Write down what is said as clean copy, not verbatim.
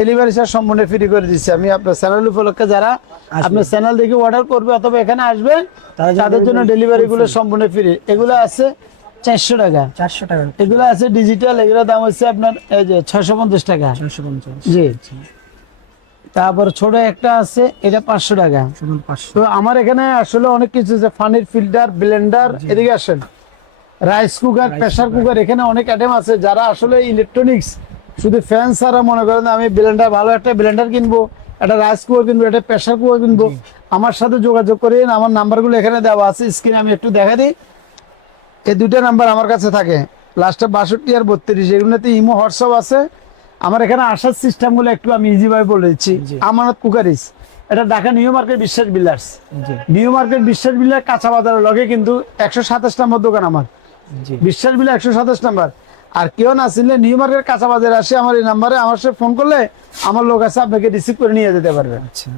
Delivery charge সম্পূর্ণ free করে দিচ্ছি আমি আপনার চ্যানেল উপলক্ষে। যারা আপনার চ্যানেল দেখে অর্ডার করবে অথবা এখানে আসবে তাদের জন্য ডেলিভারি গুলো সম্পূর্ণ ফ্রি। এগুলো আছে 400 টাকা। 400 টাকা। এগুলো আছে ডিজিটাল, এগুলোর দাম হচ্ছে আপনার এই যে 650 টাকা। 650। জি। তারপর ছোট একটা আছে, এটা 500 টাকা। 500। তো আমার এখানে আসলে অনেক কিছু আছে, পানির ফিল্টার, ব্লেন্ডার, এদিকে আসেন, রাইস কুকার, প্রেসার কুকার, এখানে অনেক আইটেম আছে। যারা আসলে ইলেকট্রনিক্স শুধু ফ্যান ছাড়া মনে করেন আমি ব্লেন্ডার, ভালো একটা ব্লেন্ডার কিনবো, একটা রাইস কুকার কিনবো, একটা প্রেসার কুকার কিনবো, আমার সাথে যোগাযোগ করেন। আমার নাম্বারগুলো এখানে দেওয়া আছে স্ক্রিনে, আমি একটু দেখা দিই। এই দুইটা নাম্বার আমার কাছে থাকে, লাস্টে 62 আর 32, এগুলোতে ইমো হোয়াটসঅ্যাপ আছে। আমার এখানে আসার সিস্টেমগুলো একটু আমি ইজি ভাবে বলে দিচ্ছি। আমানত কুকারিজ, এটা ঢাকা নিউ মার্কেট বিশ্বাস বিল্ডার্স। নিউ মার্কেট বিশ্বাস বিল্ডার কাঁচা বাজারের লগে কিন্তু 127 নম্বর দোকান আমার, বিশ্বাস বিল্ডার 127 নাম্বার। আর কেউ না চিনলে নিউ মার্কেট কাঁচা বাজারে আসে আমার এই নাম্বারে আমার সাথে ফোন করলে আমার লোক আছে, আপনাকে রিসিভ করে নিয়ে যেতে পারবে। আচ্ছা।